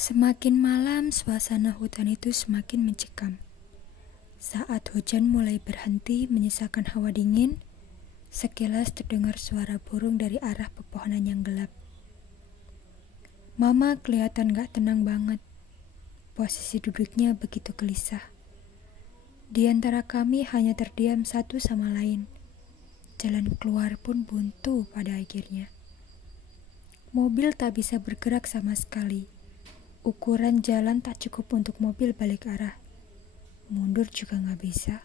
Semakin malam, suasana hutan itu semakin mencekam. Saat hujan mulai berhenti menyisakan hawa dingin, sekilas terdengar suara burung dari arah pepohonan yang gelap. Mama kelihatan gak tenang banget. Posisi duduknya begitu gelisah. Di antara kami hanya terdiam satu sama lain. Jalan keluar pun buntu pada akhirnya. Mobil tak bisa bergerak sama sekali. Ukuran jalan tak cukup untuk mobil balik arah. Mundur juga gak bisa,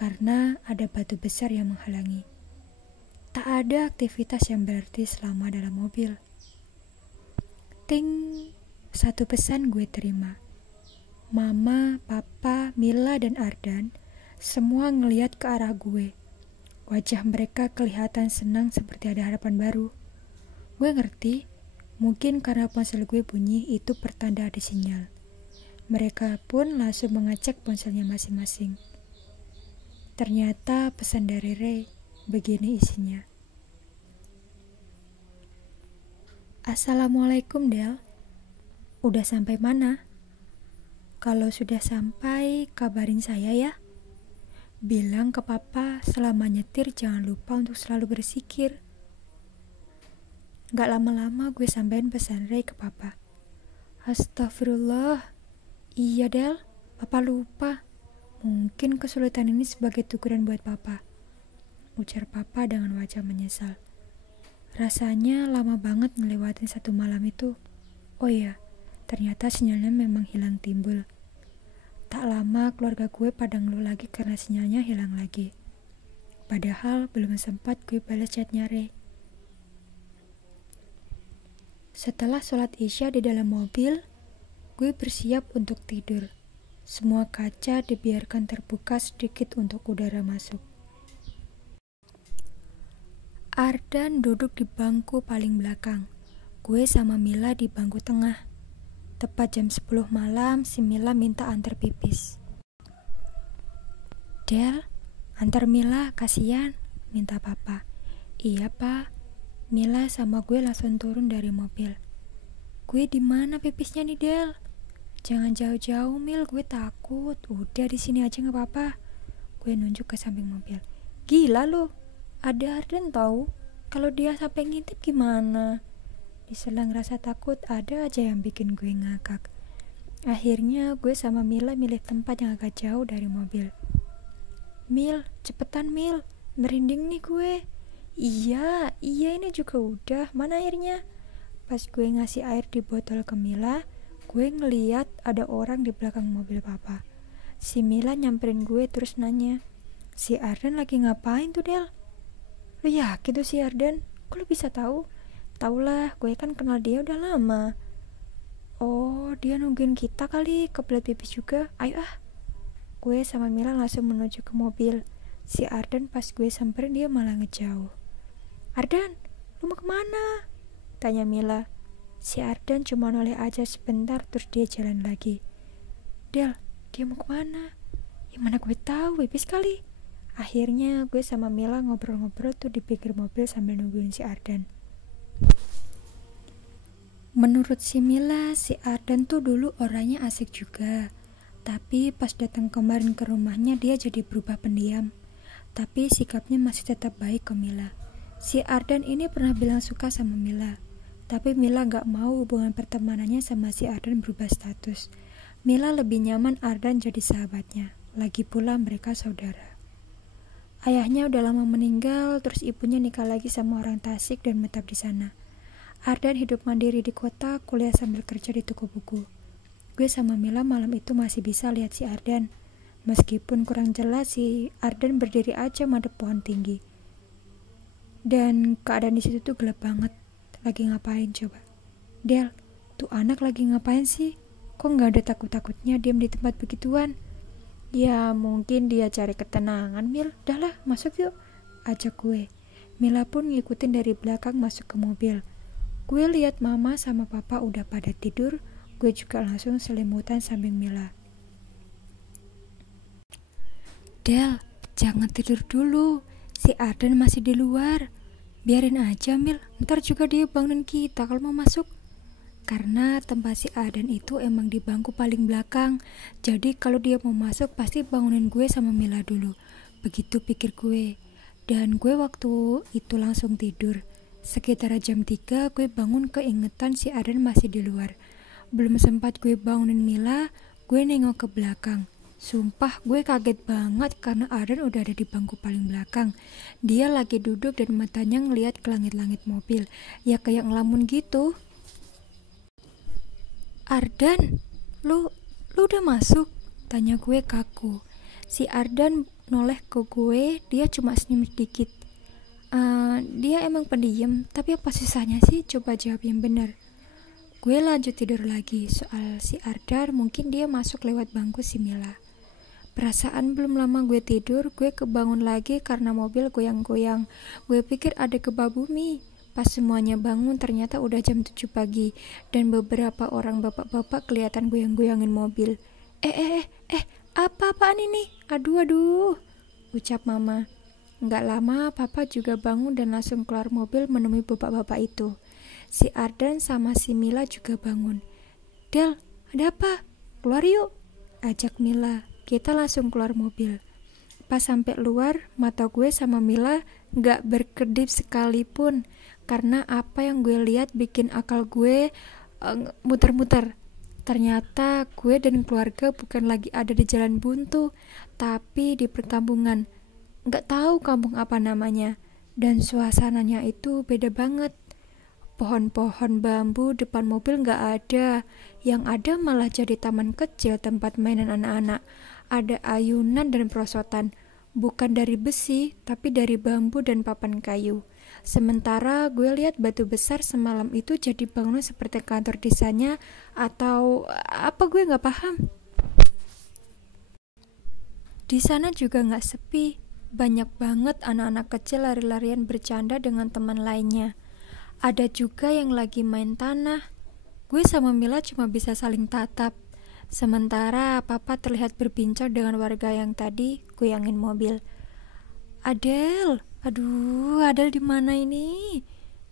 karena ada batu besar yang menghalangi. Tak ada aktivitas yang berarti selama dalam mobil. Ting, satu pesan gue terima. Mama, Papa, Mila, dan Ardan semua ngeliat ke arah gue. Wajah mereka kelihatan senang seperti ada harapan baru. Gue ngerti, mungkin karena ponsel gue bunyi itu pertanda ada sinyal. Mereka pun langsung mengecek ponselnya masing-masing. Ternyata pesan dari Ray, begini isinya. Assalamualaikum Del, udah sampai mana? Kalau sudah sampai, kabarin saya ya. Bilang ke Papa selama nyetir jangan lupa untuk selalu berzikir. Gak lama-lama gue sampein pesan Ray ke Papa. Astagfirullah. Iya Del, Papa lupa. Mungkin kesulitan ini sebagai teguran buat Papa, ujar Papa dengan wajah menyesal. Rasanya lama banget ngelewatin satu malam itu. Oh iya, ternyata sinyalnya memang hilang timbul. Tak lama keluarga gue pada ngeluh lagi karena sinyalnya hilang lagi. Padahal belum sempat gue balas chatnya Ray. Setelah sholat Isya di dalam mobil, gue bersiap untuk tidur. Semua kaca dibiarkan terbuka sedikit untuk udara masuk. Ardan duduk di bangku paling belakang. Gue sama Mila di bangku tengah. Tepat jam 10 malam, si Mila minta antar pipis. Del, antar Mila, kasihan, minta Papa. Iya, Pak. Mila sama gue langsung turun dari mobil. Gue di mana pipisnya nih, Del? Jangan jauh-jauh, Mil, gue takut. Udah di sini aja nggak apa-apa. Gue nunjuk ke samping mobil. Gila lu, ada Arden tahu. Kalau dia sampai ngintip gimana? Diselang rasa takut, ada aja yang bikin gue ngakak. Akhirnya gue sama Mila milih tempat yang agak jauh dari mobil. Mil, cepetan Mil, merinding nih gue. Iya ini juga udah. Mana airnya? Pas gue ngasih air di botol ke Mila, gue ngeliat ada orang di belakang mobil Papa. Si Mila nyamperin gue terus nanya, si Arden lagi ngapain tuh Del? Lu yakin tuh si Arden? Kok lu bisa tahu? Taulah, gue kan kenal dia udah lama. Oh, dia nungguin kita kali, kebelet pipis juga. Ayo ah. Gue sama Mila langsung menuju ke mobil. Si Arden pas gue samperin dia malah ngejauh. Arden, lu mau kemana? Tanya Mila. Si Arden cuma noleh aja sebentar terus dia jalan lagi. Del, dia mau kemana? Ya mana gue tahu, pipis kali. Akhirnya gue sama Mila ngobrol-ngobrol tuh di pinggir mobil sambil nungguin si Arden. Menurut si Mila, si Arden tuh dulu orangnya asik juga. Tapi pas datang kemarin ke rumahnya dia jadi berubah pendiam. Tapi sikapnya masih tetap baik ke Mila. Si Arden ini pernah bilang suka sama Mila. Tapi Mila gak mau hubungan pertemanannya sama si Arden berubah status. Mila lebih nyaman Arden jadi sahabatnya. Lagi pula mereka saudara. Ayahnya udah lama meninggal, terus ibunya nikah lagi sama orang Tasik dan menetap di sana. Ardan hidup mandiri di kota, kuliah sambil kerja di toko buku. Gue sama Mila malam itu masih bisa lihat si Ardan. Meskipun kurang jelas, si Ardan berdiri aja madep pohon tinggi. Dan keadaan di situ tuh gelap banget. Lagi ngapain coba? Del, tuh anak lagi ngapain sih? Kok gak ada takut-takutnya diam di tempat begituan? Ya mungkin dia cari ketenangan, Mil. Dahlah, masuk yuk, ajak gue. Mila pun ngikutin dari belakang masuk ke mobil. Gue lihat Mama sama Papa udah pada tidur. Gue juga langsung selimutan samping Mila. Del, jangan tidur dulu. Si Arden masih di luar. Biarin aja, Mil. Ntar juga dia bangunin kita kalau mau masuk. Karena tempat si Ardan itu emang di bangku paling belakang. Jadi kalau dia mau masuk pasti bangunin gue sama Mila dulu. Begitu pikir gue. Dan gue waktu itu langsung tidur. Sekitar jam 3 gue bangun keingetan si Ardan masih di luar. Belum sempat gue bangunin Mila, gue nengok ke belakang. Sumpah gue kaget banget karena Ardan udah ada di bangku paling belakang. Dia lagi duduk dan matanya ngeliat ke langit-langit mobil. Ya kayak ngelamun gitu. Ardan, lu udah masuk? Tanya gue kaku. Si Ardan noleh ke gue, dia cuma senyum sedikit. Dia emang pendiam, tapi apa susahnya sih? Coba jawab yang benar. Gue lanjut tidur lagi. Soal si Ardan, mungkin dia masuk lewat bangku si Mila. Perasaan belum lama gue tidur, gue kebangun lagi karena mobil goyang-goyang. Gue pikir ada gempa bumi. Pas semuanya bangun ternyata udah jam 7 pagi. Dan beberapa orang bapak-bapak kelihatan goyang-goyangin mobil. Apa-apaan ini? Aduh, ucap mama. Nggak lama papa juga bangun dan langsung keluar mobil menemui bapak-bapak itu. Si Ardan sama si Mila juga bangun. Del, ada apa? Keluar yuk, ajak Mila. Kita langsung keluar mobil. Pas sampai luar, mata gue sama Mila gak berkedip sekalipun. Karena apa yang gue lihat bikin akal gue muter-muter. Ternyata gue dan keluarga bukan lagi ada di jalan buntu, tapi di perkampungan. Gak tahu kampung apa namanya. Dan suasananya itu beda banget. Pohon-pohon bambu depan mobil gak ada. Yang ada malah jadi taman kecil tempat mainan anak-anak. Ada ayunan dan perosotan, bukan dari besi, tapi dari bambu dan papan kayu. Sementara gue lihat batu besar semalam itu jadi bangunan seperti kantor desanya atau apa gue gak paham. Di sana juga gak sepi, banyak banget anak-anak kecil lari-larian bercanda dengan teman lainnya. Ada juga yang lagi main tanah. Gue sama Mila cuma bisa saling tatap. Sementara papa terlihat berbincang dengan warga yang tadi goyangin mobil. Adel, Adel di mana ini?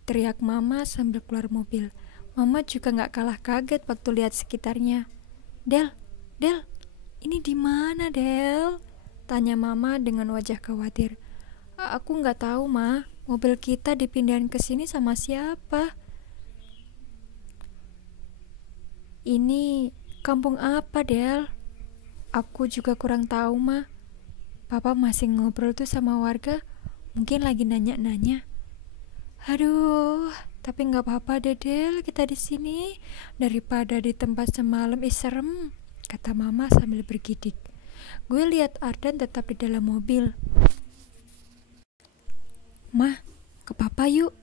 Teriak mama sambil keluar mobil. Mama juga gak kalah kaget waktu lihat sekitarnya. Del, ini di mana Del? Tanya mama dengan wajah khawatir. Aku gak tahu ma, mobil kita dipindahin ke sini sama siapa? Ini kampung apa Del? Aku juga kurang tahu ma. Papa masih ngobrol tuh sama warga, mungkin lagi nanya-nanya. Aduh, tapi nggak apa-apa deh Del, kita di sini daripada di tempat semalam serem, kata mama sambil bergidik. Gue lihat Ardan tetap di dalam mobil. Ma, ke papa yuk.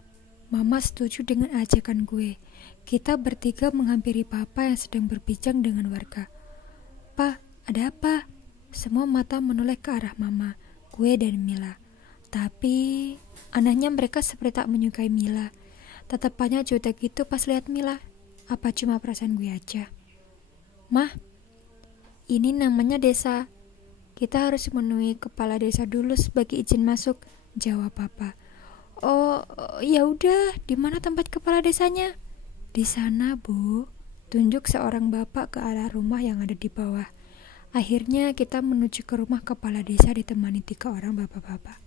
Mama setuju dengan ajakan gue. Kita bertiga menghampiri papa yang sedang berbincang dengan warga. Pa, ada apa? Semua mata menoleh ke arah mama, gue dan Mila. Tapi anehnya mereka seperti tak menyukai Mila. Tatapannya jutek gitu pas lihat Mila. Apa cuma perasaan gue aja? Mah, ini namanya desa. Kita harus menemui kepala desa dulu sebagai izin masuk, jawab papa. Oh, ya udah, di mana tempat kepala desanya? Di sana, Bu. Tunjuk seorang bapak ke arah rumah yang ada di bawah. Akhirnya kita menuju ke rumah kepala desa ditemani 3 orang bapak-bapak.